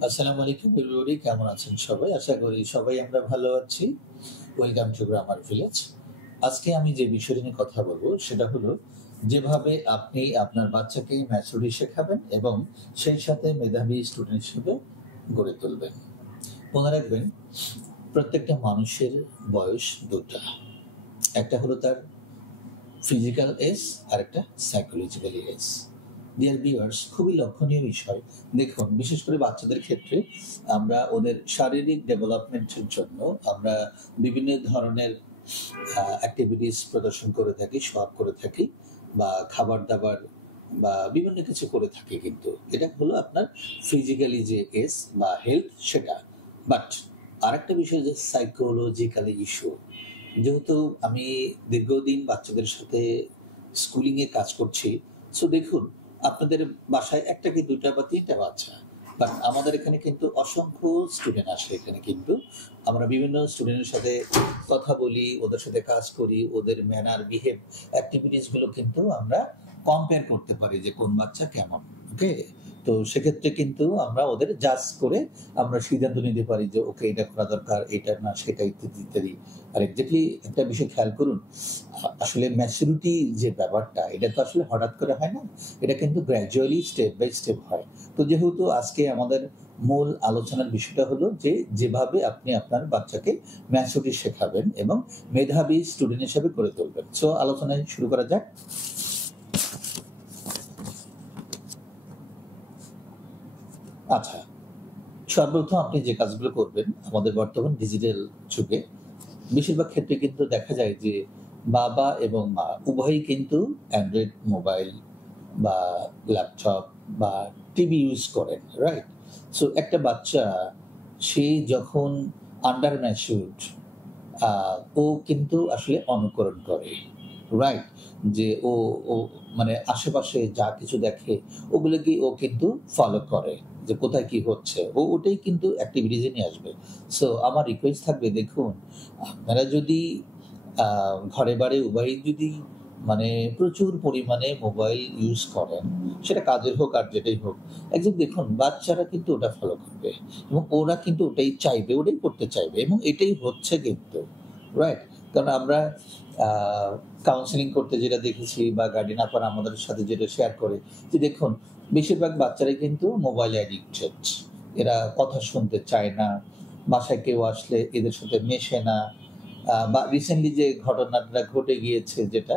আসসালামু আলাইকুম এভরিবডি, কেমন আছেন সবাই? আশা করি সবাই আমরা ভালো আছি। Welcome to grammar village. আজকে আমি যে বিষয় নিয়ে কথা বলবো সেটা হলো যেভাবে আপনি আপনার বাচ্চাকে ম্যাথুরিটি শেখাবেন এবং সেই সাথে মেধাবী স্টুডেন্ট হিসেবে গড়ে তুলবেন। মনে রাখবেন, প্রত্যেকটা মানুষের বয়স দুটা। একটা হলো তার ফিজিক্যাল এজ আর একটা সাইকোলজিক্যালি এজ। ডিয়ার ভিউয়ার্স, খুবই লক্ষণীয় বিষয়। দেখুন, বিশেষ করে বাচ্চাদের ক্ষেত্রে আমরা ওদের শারীরিক ডেভেলপমেন্টের জন্য আমরা বিভিন্ন ধরনের অ্যাক্টিভিটিস প্রদর্শন করে থাকি, শখ করে থাকি, বা খাবার দাবার বা বিভিন্ন কিছু করে থাকি। কিন্তু এটা হলো আপনার ফিজিক্যালি যে এজ বা হেলথ, সেটা। বাট আরেকটা বিষয় যে সাইকোলজিক্যালি ইস্যু। যেহেতু আমি দীর্ঘদিন বাচ্চাদের সাথে স্কুলিংয়ে কাজ করছি, সো দেখুন, আপনাদের বাসায় একটা কি দুটা বা তিনটা বাচ্চা, বাট আমাদের এখানে কিন্তু অসংখ্য স্টুডেন্ট আসে। এখানে কিন্তু আমরা বিভিন্ন স্টুডেন্টের সাথে কথা বলি, ওদের সাথে কাজ করি, ওদের ম্যানার বিহেভ অ্যাক্টিভিটিসগুলো কিন্তু আমরা কম্পেয়ার করতে পারি যে কোন বাচ্চা কেমন। ওকে, তো সেক্ষেত্রে কিন্তু আমরা ওদের জাজ করে আমরা সিদ্ধান্ত নিতে পারি যে ওকে, এটা করা দরকার, এটা না, সেটা, ইত্যাদি ইত্যাদি। আর এক্স্যাক্টলি একটা বিষয় খেয়াল করুন, আসলে ম্যাচুরিটি যে ব্যাপারটা, এটা তো আসলে হঠাৎ করে হয় না, এটা কিন্তু গ্র্যাজুয়ালি স্টেপ বাই স্টেপ হয়। তো যেহেতু আজকে আমাদের মূল আলোচনার বিষয়টা হলো যে যেভাবে আপনি আপনার বাচ্চাকে ম্যাচুরিটি শেখাবেন এবং মেধাবী স্টুডেন্ট হিসেবে করে তুলবেন। সো আলোচনায় শুরু করা যাক। আচ্ছা, সর্বপ্রথম আপনি যে কাজগুলো করবেন, আমাদের বর্তমান ডিজিটাল যুগে বেশিরভাগ ক্ষেত্রে কিন্তু দেখা যায় যে বাবা এবং মা উভয়ই কিন্তু অ্যান্ড্রয়েড মোবাইল বা ল্যাপটপ বা টিভি ইউজ করেন, রাইট? সো একটা বাচ্চা, সে যখন আন্ডার ম্যাচিউরড, ও কিন্তু আসলে অনুকরণ করে, রাইট? যে ও ও মানে আশেপাশে যা কিছু দেখে ওগুলোকে ও কিন্তু ফলো করে, যে কোথায় কি হচ্ছে ও ওটাই কিন্তু অ্যাক্টিভিটিজে নিয়ে আসবে। সো আমার রিকোয়েস্ট থাকবে, দেখুন, আপনারা যদি ঘরে বাড়ি উভয়ই যদি মানে প্রচুর পরিমাণে মোবাইল ইউজ করেন, সেটা কাজের হোক আর যেটাই হোক, একজন দেখুন বাচ্চারা কিন্তু ওটা ফলো করবে এবং ওরা কিন্তু ওটাই চাইবে, ওটাই করতে চাইবে এবং এটাই হচ্ছে কিন্তু, রাইট? কারণ আমরা কাউন্সেলিং করতে যেটা দেখেছি বা গার্ডিয়ান আপারা আমাদের সাথে যেটা শেয়ার করে, যে দেখুন, বেশিরভাগ বাচ্চারাই কিন্তু মোবাইল অ্যাডিক্টেড। এরা কথা শুনতে চায় না, বাসায় কেউ আসলে এদের সাথে মেশে না। বা রিসেন্টলি যে ঘটনাটা ঘটে গিয়েছে, যেটা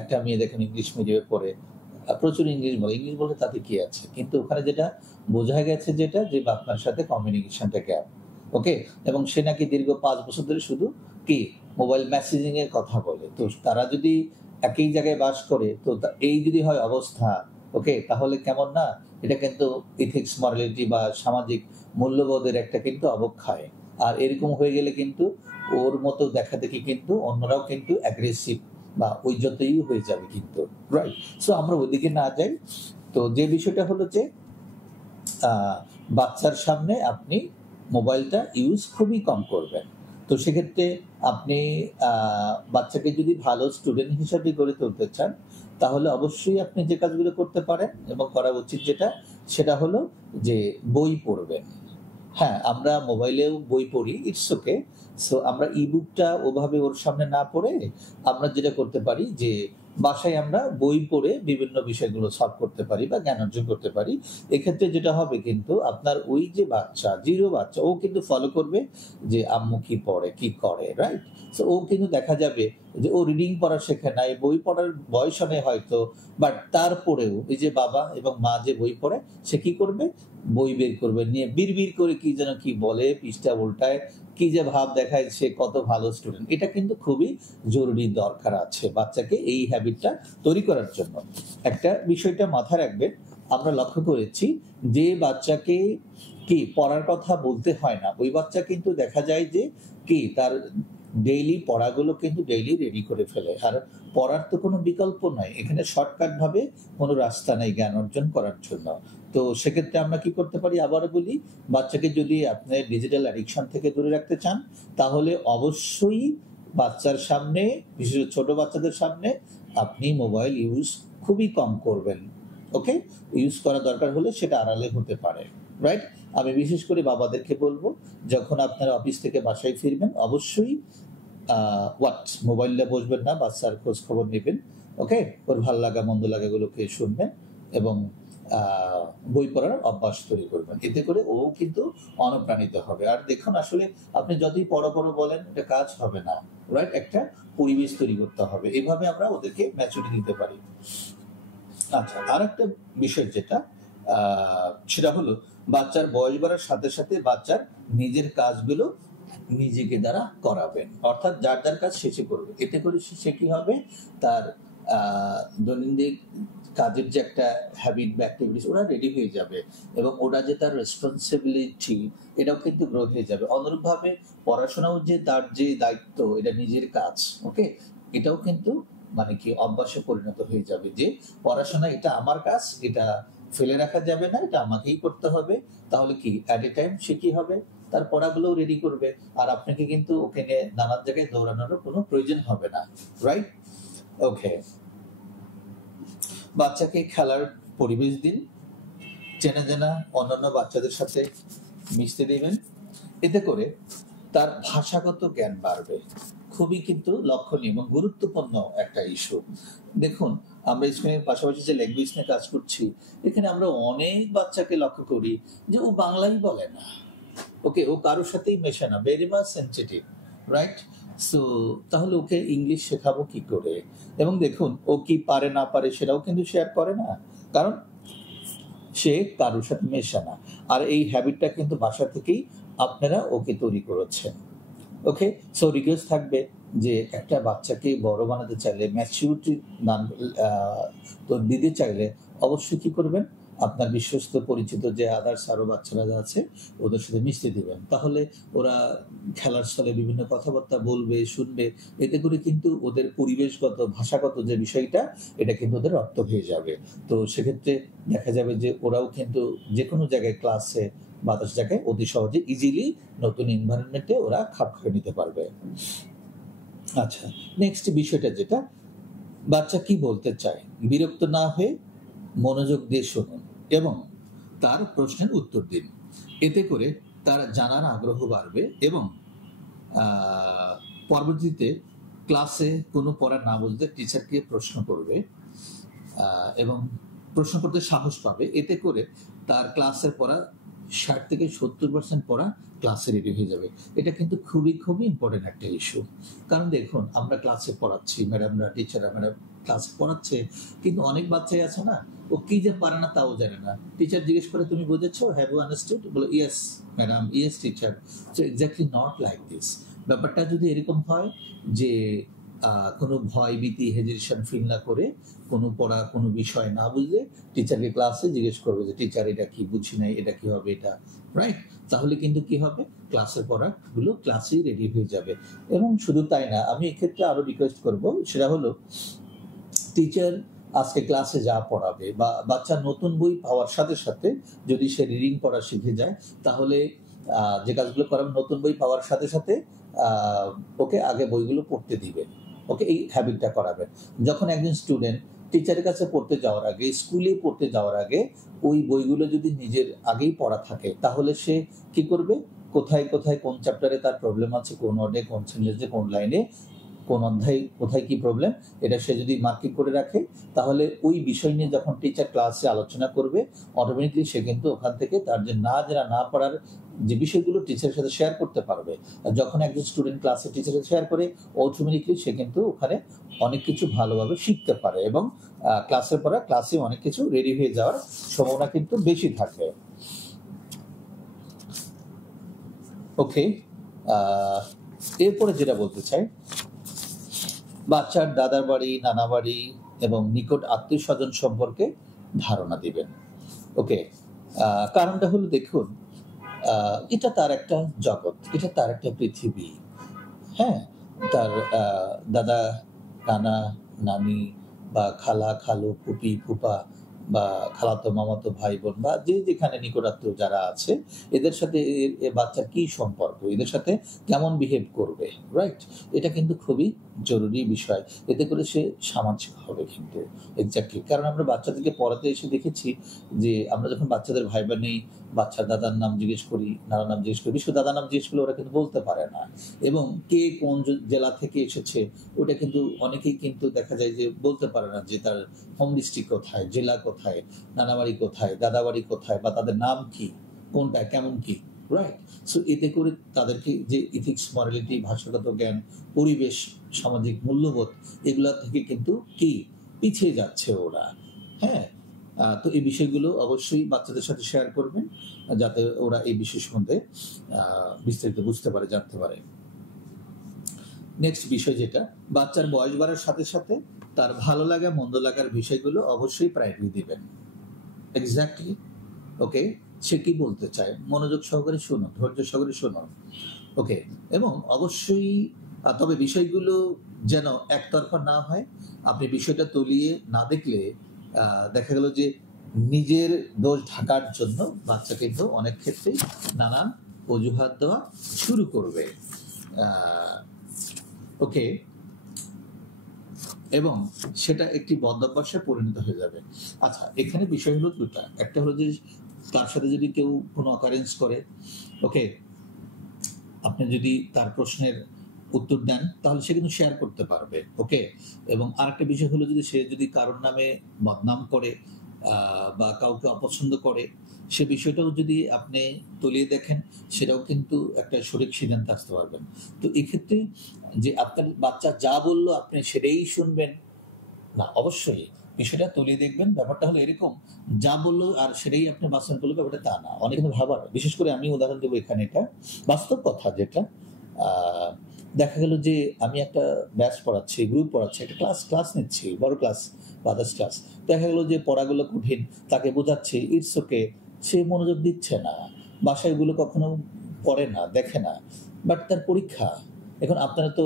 একটা মেয়ে দেখেন ইংলিশ মিডিয়ামে পড়ে, প্রচুর ইংলিশ বলে তাতে কি আছে? কিন্তু ওখানে যেটা বোঝা গেছে, যেটা যে আপনার সাথে কমিউনিকেশনটা গ্যাপ। ওকে? এবং সে নাকি দীর্ঘ ৫ বছর ধরে শুধু কি মোবাইল মেসেজিং এর কথা বলে। তো তারা যদি একই জায়গায় বাস করে, তো এই যদি হয় অবস্থা, ওকে? তাহলে কেমন না? এটা কিন্তু এথিক্স, মরালিটি বা সামাজিক মূল্যবোধের একটা কিন্তু অবক্ষয়। আর এরকম হয়ে গেলে কিন্তু ওর মতো দেখাদেখি কিন্তু অন্যরাও কিন্তু অ্যাগ্রেসিভ বা ওই যতই হয়ে যাবে কিন্তু, রাইট? সো আমরা ওইদিকে না যাই। তো যে বিষয়টা হলো যে বাচ্চার সামনে আপনি মোবাইলটা ইউজ খুবই কম করবেন। তো সেক্ষেত্রে আপনি বাচ্চাকে যদি ভালো স্টুডেন্ট হিসাবে গড়ে তুলতে চান, তাহলে অবশ্যই আপনি যে কাজগুলো করতে পারেন এবং করা উচিত যেটা, সেটা হলো যে বই পড়বেন। হ্যাঁ, আমরা মোবাইলেও বই পড়ি, ইটস ওকে। সো আমরা ই-বুকটা ওভাবে ওর সামনে না পড়ে আমরা যেটা করতে পারি যে বাসায় আমরা বই পড়ে বিভিন্ন বিষয়গুলো সলভ করতে পারি বা জ্ঞান অর্জন করতে পারি। এক্ষেত্রে যেটা হবে কিন্তু আপনার ওই যে বাচ্চা, 0 বাচ্চা, ও কিন্তু ফলো করবে যে আম্মু কি পড়ে, কি করে, রাইট? সো ও কিন্তু দেখা যাবে যে ও রিডিং পড়া শেখে নাই, বই পড়ার বয়স নেই হয়তো, বাট তারপরেও এই যে বাবা এবং মা যে বই পড়ে, সে কি করবে? বই বের করবে, নিয়ে বিড়বিড় করে কি যেন কি বলে, পৃষ্ঠা উল্টায়, কি যে ভাব দেখায় সে কত ভালো স্টুডেন্ট। এটা কিন্তু খুবই জরুরি দরকার আছে বাচ্চাকে এই হ্যাবিটটা তৈরি করার জন্য। একটা বিষয়টা মাথায় রাখবেন, আমরা লক্ষ্য করেছি যে বাচ্চাকে কি পড়ার কথা বলতে হয় না, ওই বাচ্চা কিন্তু দেখা যায় যে কি তার ডেইলি পড়াগুলো কিন্তু ডেইলি রেডি করে ফেলে। আর পড়ার তো কোনো বিকল্প নয়, এখানে শর্টকাট ভাবে কোনো রাস্তা নেই জ্ঞান অর্জন করার জন্য। তো সেক্ষেত্রে আমরা কি করতে পারি, আবারও বলি, বাচ্চাকে যদি আপনি ডিজিটাল অ্যাডিকশন থেকে দূরে রাখতে চান, তাহলে অবশ্যই বাচ্চার সামনে, বিশেষ করে ছোট বাচ্চাদের সামনে, আপনি মোবাইল ইউজ খুবই কম করবেন। ওকে? ইউজ করা দরকার হলে সেটা আড়ালে হতে পারে, রাইট? আমি বিশেষ করে বাবাদেরকে বলবো, যখন আপনারা অফিস থেকে বাসায় ফিরবেন অবশ্যই মোবাইলে বসবেন না, বাচ্চার খোঁজ খবর নেবেন। ওকে, ওর ভাল লাগা মন্দ লাগাগুলোকে শুনবেন এবং বই পড়ার অভ্যাস তৈরি করবেন। এতে করে ও কিন্তু অনুপ্রাণিত হবে। আর দেখুন আসলে আপনি যতই পড়ো বলেন এটা কাজ হবে না, রাইট? একটা পরিবেশ তৈরি করতে হবে, এভাবে আমরা ওদেরকে ম্যাচুরিটি দিতে পারি। আচ্ছা, আর একটা বিষয় যেটা সেটা হলো বাচ্চার বয়স বাড়ার সাথে সাথে বাচ্চার নিজের কাজগুলো নিজেকে দ্বারা করাবেন, অর্থাৎ যার যার কাজ শেষে করবে। এতে করে সে কি হবে, তার দৈনন্দিন কাজের যে একটা হ্যাবিট বা অ্যাক্টিভিটিস ওরা রেডি হয়ে যাবে এবং ওটা যে তার রেসপন্সিবিলিটি এটাও কিন্তু গ্রো হয়ে যাবে। অনুরূপভাবে পড়াশোনাও যে তার যে দায়িত্ব, এটা নিজের কাজ, ওকে, এটাও কিন্তু মানে কি অভ্যাসে পরিণত হয়ে যাবে যে পড়াশোনা এটা আমার কাজ, এটা ফেলে রাখা যাবে না, এটা আমাকেই করতে হবে। তাহলে কি অ্যাট এ টাইম সে কি হবে, তার পড়াগুলো রেডি করবে, আর আপনাকে কিন্তু ওকে নিয়ে নানান জায়গায় দৌড়ানোর কোনো প্রয়োজন হবে না, রাইট? ওকে, বাচ্চাকে খেলার পরিবেশ দিন, চেনা জানা অন্যান্য বাচ্চাদের সাথে মিশতে দিবেন। এতে করে তার ভাষাগত জ্ঞান বাড়বে। খুবই কিন্তু লক্ষণীয় এবং গুরুত্বপূর্ণ একটা ইস্যু। দেখুন, আমরা স্কুলের পাশাপাশি যে ল্যাঙ্গুয়েজ নিয়ে কাজ করছি, এখানে আমরা অনেক বাচ্চাকে লক্ষ্য করি যে ও বাংলাই বলে না, ওকে, ও কারোর সাথেই মেশে না, very much sensitive, right? So তাহলে ওকে ইংলিশ শেখাবো কি করে? এবং দেখুন, ও কি পারে না পারে সেটাও কিন্তু শেয়ার করে না, কারণ সে কারোর সাথে মেশে না। আর এই হ্যাবিটটা কিন্তু বাসা থেকেই আপনারা ওকে তৈরি করেছেন। ওকে, সো রিকোয়েস্ট থাকবে যে একটা বাচ্চাকে বড় বানাতে চাইলে, ম্যাচিউরিটি তো দিতে চাইলে অবশ্যই কি করবেন, আপনার বিশ্বস্ত পরিচিত যে আদার্স আরো বাচ্চারা আছে ওদের সাথে মিশতে দিবেন। তাহলে ওরা খেলার স্থলে বিভিন্ন কথাবার্তা বলবে, শুনবে। এতে করে কিন্তু ওদের পরিবেশগত ভাষাগত যে বিষয়টা এটা কিন্তু ওদের রপ্ত হয়ে যাবে। তো সেক্ষেত্রে দেখা যাবে যে ওরাও কিন্তু যে কোনো জায়গায় ক্লাসে বাতাস জায়গায় অতি সহজে ইজিলি নতুন এনভায়রনমেন্টে ওরা খাপ খাইয়ে নিতে পারবে। আচ্ছা, নেক্সট বিষয়টা যেটা, বাচ্চা কি বলতে চায় বিরক্ত না হয়ে মনোযোগ দিয়ে শুনুন এবং তার প্রশ্নের উত্তর দিন। এতে করে তার জানার আগ্রহ বাড়বে এবং পরবর্তীতে ক্লাসে কোনো পড়া না বুঝলে টিচারকে প্রশ্ন করবে এবং প্রশ্ন করতে সাহস পাবে। এতে করে তার ক্লাসের পড়া 60 থেকে 70% পড়া ক্লাসে রেডি হয়ে যাবে। এটা কিন্তু খুবই খুবই ইম্পর্টেন্ট একটা ইস্যু। কারণ দেখুন, আমরা ক্লাসে পড়াচ্ছি, ম্যাডামরা টিচাররা ম্যাডাম ক্লাসে পড়াচ্ছে, কিন্তু অনেক বাচ্চাই আছে না, ও কি যে পারে না তাও জানে না। টিচার জিজ্ঞেস করে, তুমি বুঝেছো, হ্যাভ ইউ আন্ডারস্টুড? বলে yes madam, yes teacher. So exactly not like this. ব্যাপারটা যদি এরকম হয় যে কোনো ভয় ভীতি হেজিটেশন ফিল না করে কোনো পড়া কোনো বিষয় না বুঝলে টিচারকে ক্লাসে জিজ্ঞেস করবে যে টিচার এটা কি বুঝি নাই, এটা কি হবে, এটা রাইট? তাহলে কিন্তু কি হবে, ক্লাসের পড়াগুলো ক্লাসেই রেডি হয়ে যাবে। এবং শুধু তাই না, আমি এক্ষেত্রে আরো রিকোয়েস্ট করব, সেটা হলো টিচার আজকে ক্লাসে যা পড়াবে বা বাচ্চা নতুন বই পাওয়ার সাথে সাথে যদি সে রিডিং পড়া শিখে যায়, তাহলে যে কাজগুলো করাবে, নতুন বই পাওয়ার সাথে সাথে ওকে আগে বইগুলো পড়তে দিবেন, ওকে এই হ্যাবিটটা করাবেন। যখন একজন স্টুডেন্ট টিচারের কাছে পড়তে যাওয়ার আগে, স্কুলে পড়তে যাওয়ার আগে ওই বইগুলো যদি নিজের আগেই পড়া থাকে, তাহলে সে কি করবে, কোথায় কোথায় কোন চ্যাপ্টারে তার প্রবলেম আছে, কোন ওয়ার্ডে কোন সেন্টেন্সে কোন লাইনে কোন অধ্যায় কোথায় কি প্রবলেম, এটা সে যদি মার্কিং করে রাখে, তাহলে ওই বিষয় নিয়ে যখন টিচার ক্লাসে আলোচনা করবে, অটোমেটিকলি সে কিন্তু ওখান থেকে তার যে না পড়ার যে বিষয়গুলো টিচারের সাথে শেয়ার করতে পারবে। আর যখন একজন স্টুডেন্ট ক্লাসে টিচারের সাথে শেয়ার করে, অটোমেটিকলি সে কিন্তু ওখানে অনেক কিছু ভালোভাবে শিখতে পারে এবং ক্লাসের পড়া ক্লাসে অনেক কিছু রেডি হয়ে যাওয়ার সম্ভাবনা কিন্তু বেশি থাকবে। ওকে, এরপরে যেটা বলতে চাই, বাচ্চার দাদার বাড়ি, নানা বাড়ি এবং নিকট আত্মীয় স্বজন সম্পর্কে ধারণা দিবেন। ওকে, কারণটা হলো দেখুন, এটা তার একটা জগৎ, এটা তার একটা পৃথিবী। হ্যাঁ, তার দাদা, নানা, নানি বা খালা, খালু, ফুপি, ফুপা বা খালাতো মামাতো ভাই বোন বা যে যেখানে নিকটাত্মীয় যারা আছে এদের সাথে বাচ্চার কি সম্পর্ক, এদের সাথে কেমন বিহেভ করবে, রাইট? এটা কিন্তু খুবই জরুরি বিষয়। এতে করে সে সামাজিক হবে কিন্তু এক্স্যাক্টলি। কারণ আমরা বাচ্চাদেরকে পড়াতে এসে দেখেছি যে আমরা যখন বাচ্চাদের ভাইবা নেই, বাচ্চার দাদার নাম জিজ্ঞেস করি, নানার নাম জিজ্ঞেস করি, বিশেষ করে দাদার নাম জিজ্ঞেস করলে ওরা কিন্তু বলতে পারে না। এবং কে কোন জেলা থেকে এসেছে ওটা কিন্তু অনেকেই কিন্তু দেখা যায় যে বলতে পারে না, যে তার হোম ডিস্ট্রিক্ট কোথায়, জেলা কোথায়, নানাবাড়ি কোথায়, দাদাবাড়ি কোথায়, বা তাদের নাম কি, কোনটা কেমন কি, রাইট? সো এতে করে তাদেরকে যে ইথিক্স, মরালিটি, ভাষাগত জ্ঞান, পরিবেশ, সামাজিক মূল্যবোধ, এগুলা থেকে কিন্তু কি পিছিয়ে যাচ্ছে ওরা। হ্যাঁ, তো এই বিষয়গুলো অবশ্যই বাচ্চাদের সাথে শেয়ার করবেন, যাতে ওরা এই বিষয় সম্বন্ধে বিস্তারিত বুঝতে পারে, জানতে পারে। নেক্সট বিষয় যেটা, বাচ্চার বয়স বাড়ার সাথে সাথে তার ভালো লাগা মন্দ লাগার বিষয়গুলো অবশ্যই প্রায়োরিটি দিবেন। এক্স্যাক্টলি, ওকে? সে কি বলতে চায় মনোযোগ সহকারে শুনুন, ধৈর্য সহকারে শুনুন, ওকে? এবং অবশ্যই তবে বিষয়গুলো যেন একতরফা না হয়। আপনি বিষয়টা তলিয়ে না দেখলে দেখা গেল যে নিজের দোষ ঢাকার জন্য বাচ্চা কিন্তু অনেক ক্ষেত্রেই নানান অজুহাত দেওয়া শুরু করবে, ওকে? এবং সেটা একটি বদঅভ্যাসে পরিণত হয়ে যাবে। আচ্ছা, এখানে বিষয় হলো দুটা। একটা হলো যে তার সাথে যদি কেউ কোনো অকারেন্স করে, ওকে, আপনি যদি তার প্রশ্নের উত্তর দেন তাহলে সে কিন্তু শেয়ার করতে পারবে, ওকে? এবং আরেকটা বিষয় হলো যদি সে যদি কারোর নামে বদনাম করে বা কাউকে অপছন্দ করে, সে বিষয়টাও যদি আপনি তলিয়ে দেখেন, সেটাও কিন্তু একটা সঠিক সিদ্ধান্তে আসতে পারবেন। তো এক্ষেত্রে যে আপনার বাচ্চা যা বললো আপনি সেটাই শুনবেন না, অবশ্যই বিষয়টা তলিয়ে দেখবেন। ব্যাপারটা হলো এরকম, যা বললো আর সেটাই আপনি বাস্তবায়ন করলে ব্যাপারটা তা না। অনেক কিন্তু ভাবার, বিশেষ করে আমি উদাহরণ দেবো এখানে, এটা বাস্তব কথা যেটা দেখা গেল যে আমি একটা ব্যাচ পড়াচ্ছি, গ্রুপ পড়াচ্ছি, একটা ক্লাস নিচ্ছি, বড় ক্লাস বা আদার্স ক্লাস। দেখা গেল যে পড়াগুলো কঠিন, তাকে বোঝাচ্ছি, ইটস ওকে, সে মনোযোগ দিচ্ছে না, বাসায় এগুলো কখনো পড়ে না, দেখে না, বাট তার পরীক্ষা। এখন আপনারা তো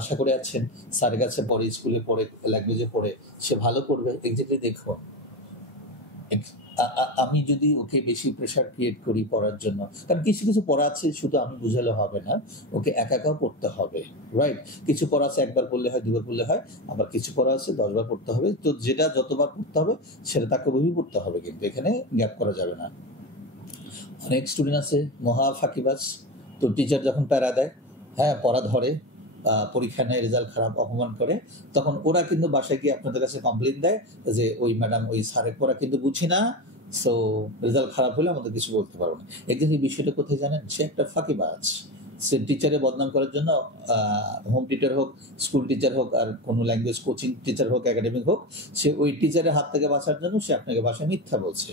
আশা করে আছেন স্যারের কাছে পড়ে, স্কুলে পড়ে, ল্যাঙ্গুয়েজে পড়ে সে ভালো করবে। এক্স্যাক্টলি দেখুন, আমি যদি ওকে বেশি প্রেশার ক্রিয়েট করি পড়ার জন্য, কারণ কিছু কিছু পড়া আছে শুধু আমি বুঝালে হবে না, ওকে একা একাও পড়তে হবে, রাইট? কিছু পড়া আছে একবার পড়লে হয়, দুবার পড়লে হয়, আবার কিছু পড়া আছে 10 বার পড়তে হবে। তো যেটা যতবার পড়তে হবে সেটা তাকে ওভাবেই পড়তে হবে, কিন্তু এখানে গ্যাপ করা যাবে না। অনেক স্টুডেন্ট আছে মহা ফাঁকিবাজ, তো টিচার যখন প্যারা দেয়, হ্যাঁ, পড়া ধরে, পরীক্ষা নেয়, রেজাল্ট খারাপ, অপমান করে, তখন ওরা কিন্তু বাসায় গিয়ে আপনাদের কাছে কমপ্লেন দেয় যে ওই ম্যাডাম, ওই স্যারের পড়া কিন্তু বুঝি না, সো রেজাল্ট খারাপ হলে আমাদের কিছু বলতে পারবো না। একদিন এই বিষয়টা কোথায় জানেন? সে একটা ফাঁকিবাজ। সে টিচারে বদনাম করার জন্য, হোম টিচার হোক, স্কুল টিচার হোক, আর কোনো ল্যাঙ্গুয়েজ কোচিং টিচার হোক, একাডেমিক হোক, সে ওই টিচারের হাত থেকে বাঁচার জন্য সে আপনাকে বাসায় মিথ্যা বলছে,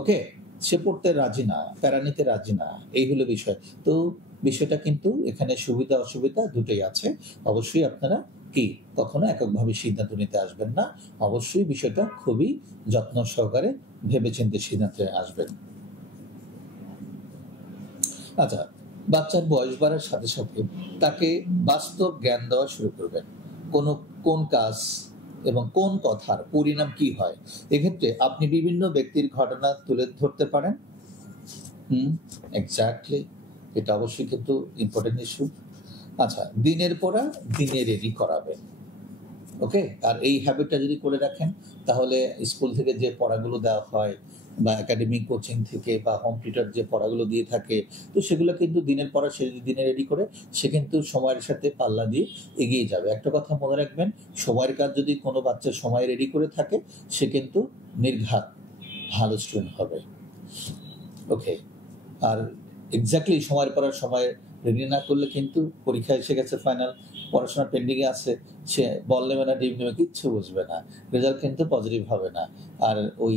ওকে? সে পড়তে রাজি না, প্যারা নিতে রাজি না, এই হলো বিষয়। তো বিষয়টা কিন্তু এখানে সুবিধা অসুবিধা দুটোই আছে। অবশ্যই আপনারা কি কখনো এককভাবে সিদ্ধান্ত নিতে আসবেন না, অবশ্যই বিষয়টা খুবই যত্ন সহকারে ভেবেচিন্তে সিদ্ধান্তে আসবেন। আচ্ছা, বাচ্চার বয়স বাড়ার সাথে সাথে তাকে বাস্তব জ্ঞান দেওয়া শুরু করবেন। কোন কাজ এবং কোন কথার পরিণাম কি হয়, এক্ষেত্রে আপনি বিভিন্ন ব্যক্তির ঘটনা তুলে ধরতে পারেন। এক্স্যাক্টলি, এটা অবশ্যই কিন্তু ইম্পর্টেন্ট ইস্যু। আচ্ছা, দিনের পড়া দিনে রেডি করাবেন, ওকে? আর এই হ্যাবিটটা যদি করে রাখেন, তাহলে স্কুল থেকে যে পড়াগুলো দেওয়া হয় বা একাডেমিক কোচিং থেকে বা হোম টিউটর যে পড়াগুলো দিয়ে থাকে, তো সেগুলো কিন্তু দিনের পড়া সে যদি দিনে রেডি করে, সে কিন্তু সময়ের সাথে পাল্লা দিয়ে এগিয়ে যাবে। একটা কথা মনে রাখবেন, সময়ের কাজ যদি কোনো বাচ্চা সময় রেডি করে থাকে, সে কিন্তু নির্ঘাত ভালো স্টুডেন্ট হবে, ওকে? আর এক্স্যাক্টলি সময়ের পর সময় রেডি না করলে কিন্তু পরীক্ষা এসে গেছে, ফাইনাল, পড়াশোনা পেন্ডিংয়ে আছে, সে বল নেবে না, ডিম নেবে, কিচ্ছু বুঝবে না, রেজাল্ট কিন্তু পজিটিভ হবে না। আর ওই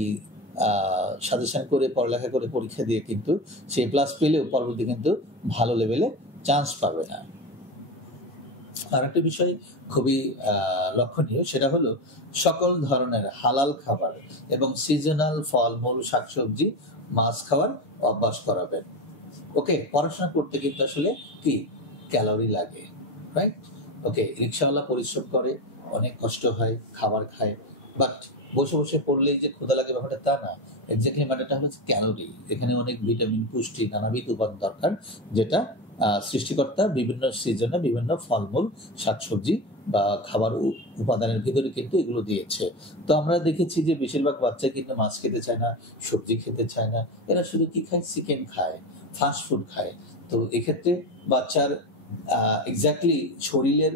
সাজেশন করে পড়ালেখা করে পরীক্ষা দিয়ে কিন্তু সে প্লাস পেলেও পরবর্তী কিন্তু ভালো লেভেলে চান্স পাবে না। আর একটা বিষয় খুবই লক্ষণীয়, সেটা হলো সকল ধরনের হালাল খাবার এবং সিজনাল ফলমূল, শাকসবজি, মাছ খাওয়ার অভ্যাস করাবেন, ওকে? পড়াশোনা করতে কিন্তু আসলে কি ক্যালোরি লাগে, রাইট? ওকে, রিক্সাওয়ালা পরিশ্রম করে, অনেক কষ্ট হয়, খাবার খায়, বাট বসে বসে পড়লেই যে ক্ষুধা লাগে ব্যাপারটা তা না। এক্স্যাক্টলি ম্যাটারটা হচ্ছে ক্যালোরি। এখানে অনেক ভিটামিন, পুষ্টি, নানাবিধ উপাদান দরকার, যেটা সৃষ্টিকর্তা বিভিন্ন সিজনে বিভিন্ন ফলমূল, শাকসবজি বা খাবার উপাদানের ভিতরে কিন্তু এগুলো দিয়েছে। তো আমরা দেখেছি যে বেশিরভাগ বাচ্চা কিন্তু মাছ খেতে চায় না, সবজি খেতে চায় না। এরা শুধু কি খায়? চিকেন খায়, ফাস্ট ফুড খায়। তো এক্ষেত্রে বাচ্চার এক্স্যাক্টলি শরীরের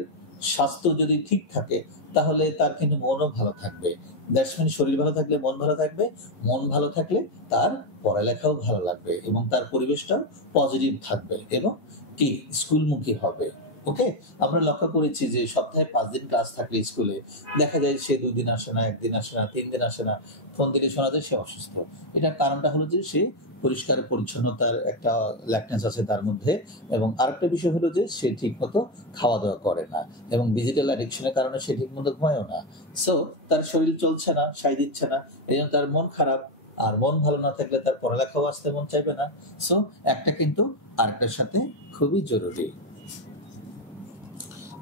স্বাস্থ্য যদি ঠিক থাকে, তাহলে তার কিন্তু মনও ভালো থাকবে। দ্যাটস মিন শরীর ভালো থাকলে মন ভালো থাকবে, মন ভালো থাকলে তার পড়ালেখাও ভালো লাগবে এবং তার পরিবেশটাও পজিটিভ থাকবে এবং কি স্কুলমুখী হবে। ওকে? আমরা লক্ষ্য করেছি যে সপ্তাহে ৫ দিন ক্লাস থাকলে স্কুলে দেখা যায় সে ২ দিন আসে না, ১ দিন আসে না, ৩ দিন আসে না। ফোন দিলে শোনা যায় সে অসুস্থ। এটার কারণটা হলো যে সে পরিষ্কার পরিচ্ছন্নতার একটা ল্যাকনেস আছে তার মধ্যে এবং আরেকটা বিষয় হলো যে সে ঠিকমতো খাওয়া-দাওয়া করে না এবং ডিজিটাল অ্যাডিকশন এর কারণে সে ঠিকমতো ঘুমায়ও না। সো তার শরীর চলছে না, সায় দিচ্ছে না। এজন্য তার মন খারাপ। আর মন ভালো না থাকলে তার পড়ালেখাও আসতে মন চাইবে না। সো একটা কিন্তু আরেকটার সাথে খুবই জরুরি।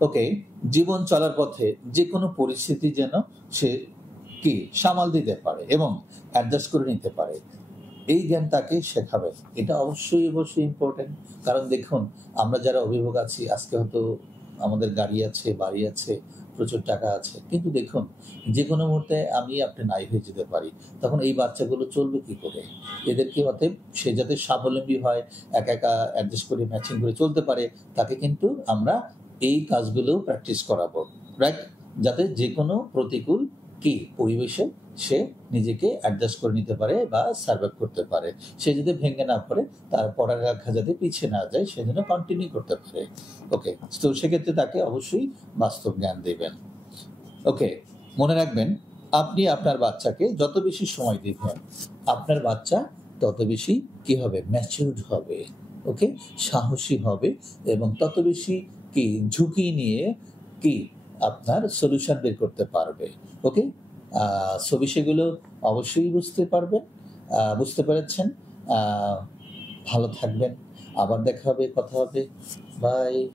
ওকে, জীবন চলার পথে যেকোনো পরিস্থিতি যেন সে কি সামাল দিতে পারে এবং অ্যাডজাস্ট করে নিতে পারে। এই জ্ঞান তাকে শেখাবেন। এটা অবশ্যই ইম্পোর্টেন্ট। কারণ দেখুন, আমরা যারা অভিভাবক আছি আজকে হয়তো আমাদের গাড়ি আছে, বাড়ি আছে, প্রচুর টাকা আছে। কিন্তু দেখুন, যেকোনো মুহূর্তে আমি আপনি নাই হয়ে যেতে পারি। তখন এই বাচ্চাগুলো চলবে কি করে? এদেরকে অতএব সে যাতে স্বাবলম্বী হয়, একা অ্যাডজাস্ট করে ম্যাচিং করে চলতে পারে, তাকে কিন্তু আমরা এই কাজগুলো প্র্যাকটিস করাবো। রাইট? যাতে যেকোনো প্রতিকূল কি পরিবেশে সে নিজেকে অ্যাডজাস্ট করে নিতে পারে বা সার্ভাইভ করতে পারে। সে যাতে ভেঙে না পড়ে, তার পড়ালেখা যাতে পিছিয়ে না যায়, সেজন্য কন্টিনিউ করতে পারে। ওকে? তো সেক্ষেত্রে তাকে অবশ্যই বাস্তব জ্ঞান দিবেন। ওকে, মনে রাখবেন, আপনি আপনার বাচ্চাকে যত বেশি সময় দিবেন, আপনার বাচ্চা তত বেশি কি হবে? ম্যাচিউরড হবে। ওকে? সাহসী হবে এবং তত বেশি কি ঝুঁকি নিয়ে কি আপনার সলিউশন বের করতে পারবে। ওকে? সো বিষয়গুলো অবশ্যই বুঝতে পারবেন। বুঝতে পেরেছেন। আ ভালো থাকবেন। আবার দেখা হবে, কথা হবে। বাই।